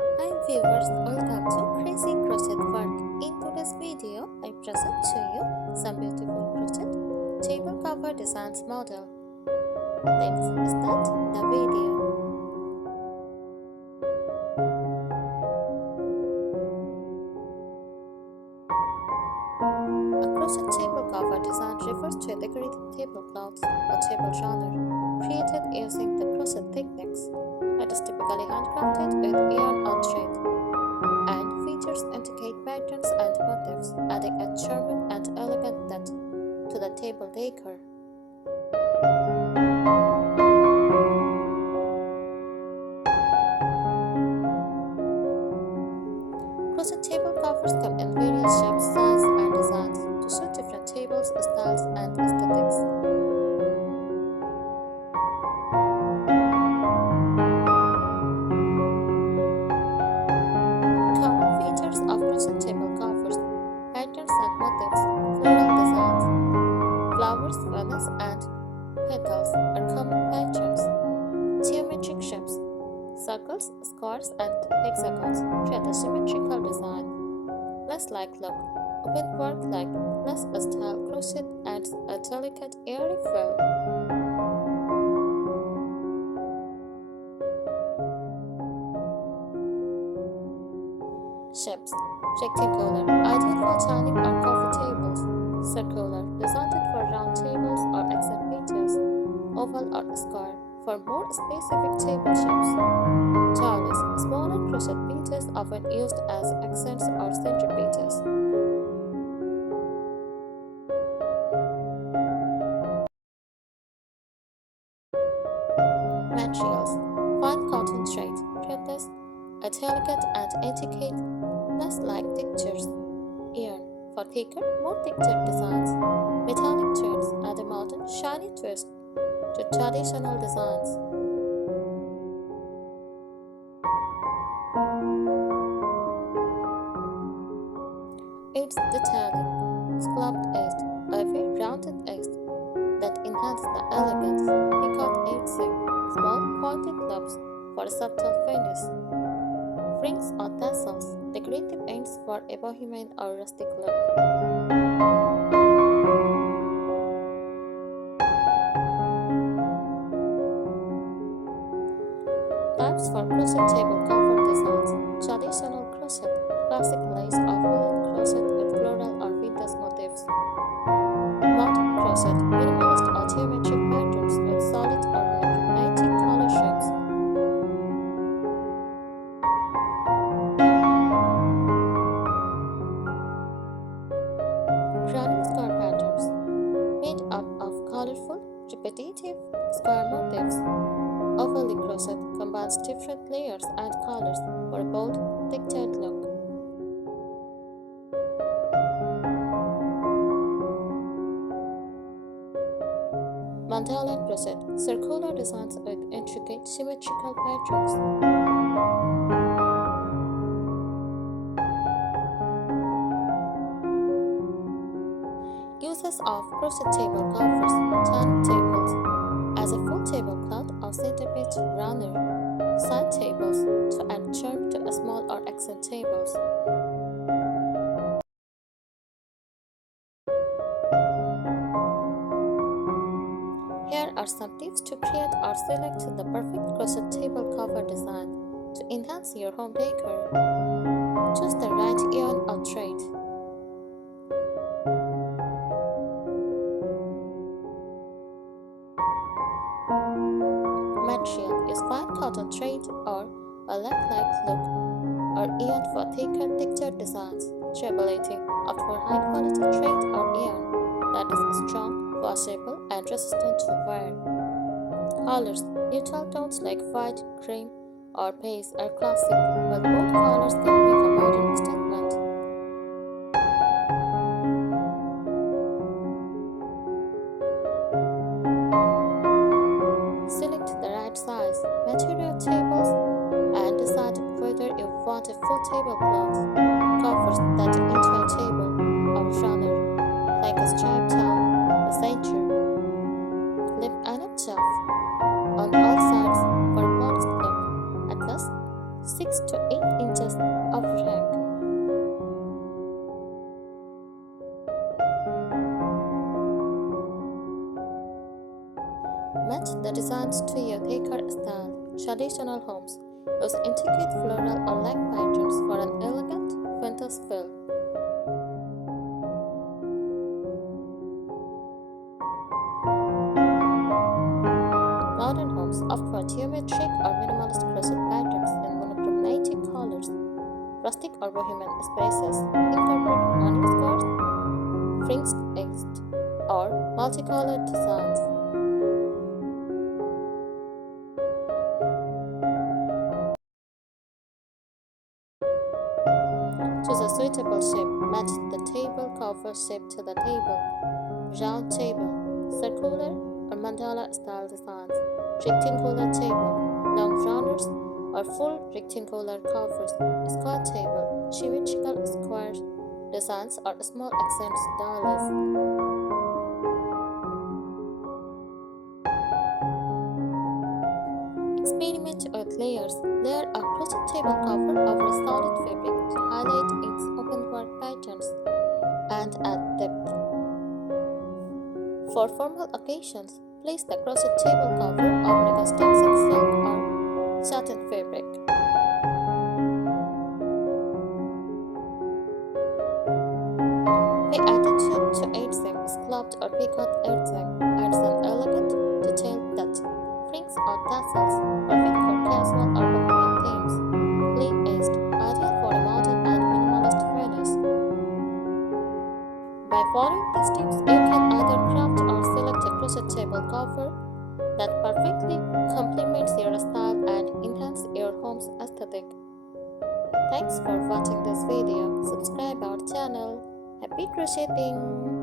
Hi viewers, welcome to Crazy Crochet Work. In today's video, I present to you some beautiful crochet table cover designs model. Let's start the video. A crochet table cover design refers to a decorative tablecloth or table genre created using the crochet techniques. It is typically handcrafted with yarn or thread, and features intricate patterns and motifs, adding a charming and elegant touch to the table decor. Crochet table covers come in various shapes, sizes, and designs to suit different tables, styles, and aesthetics. Common features of crochet table covers: patterns and motifs, floral designs, flowers, feathers, and petals are common patterns. Geometric shapes, circles, squares, and hexagons create a symmetrical design. Lace-like look, open work like lace style crochet adds a delicate airy feel. Shapes: rectangular, ideal for dining or coffee tables; circular, designed for round tables or accent pages; oval or square for more specific table shapes; talis, smaller crochet pieces often used as accents or centerpieces. Materials: fine cotton thread, threadless, a delicate and intricate lace-like textures; yarn for thicker, more textured designs; metallic threads add a modern, shiny twist to traditional designs. Its detailing: scalloped edge, a very rounded edge that enhance the elegance; picot edging, small pointed lobes for a subtle finish; rings or tassels, decorative ends for a bohemian or rustic look. Types for crochet table cover designs: traditional crochet, classic lace or woolen crochet with floral or vintage motifs; modern crochet, minimalist or geometric patterns with solid or monochromatic color shapes. Granny square patterns, made up of colorful, repetitive square motifs. Overlay crochet combines different layers and colors for a bold, textured look. Mandala crochet, circular designs with intricate symmetrical patterns. Uses of crochet table covers: dining tables as a full tablecloth or centerpiece runner; side tables to add charm to small or accent tables. Here are some tips to create or select the perfect crochet table cover design to enhance your home decor. Choose the right yarn or thread. Material: use fine cotton thread or a lac-like look or yarn for thicker textured designs. Durability: opt for high-quality thread or yarn that is strong, washable, and resistant to wear. Colors: neutral tones like white, cream, or beige are classic, but bold colors can make a modern statement. Select the right size, material tables, and decide whether you want a full tablecloth covers that into a table or runner, like a striped towel, a center, lip and a cuff on all sides for a polished look. At least 6 to 8 adds to your decor style. Traditional homes use intricate floral or leg patterns for an elegant vintage feel. Modern homes opt for geometric or minimalist crochet patterns in monochromatic colors. Rustic or bohemian spaces incorporate running skirts, fringed or multicolored designs. Choose a suitable shape. Match the table cover shape to the table. Round table, circular or mandala style designs. Rectangular table, long runners or full rectangular covers. Square table, symmetrical square designs or small accent styles. Experiment with layers. Layer a crochet table cover over a solid fabric to highlight its openwork patterns and add depth. For formal occasions, place the crochet table cover over a extensive silk or satin fabric. Pay attention to edging. Scalloped or picot edging adds an elegant, detailed touch. Rings or tassels, perfect for casual or bohemian themes. Clean edged, ideal for a modern and minimalist finish. By following these tips, you can either craft or select a crochet table cover that perfectly complements your style and enhances your home's aesthetic. Thanks for watching this video. Subscribe our channel. Happy crocheting!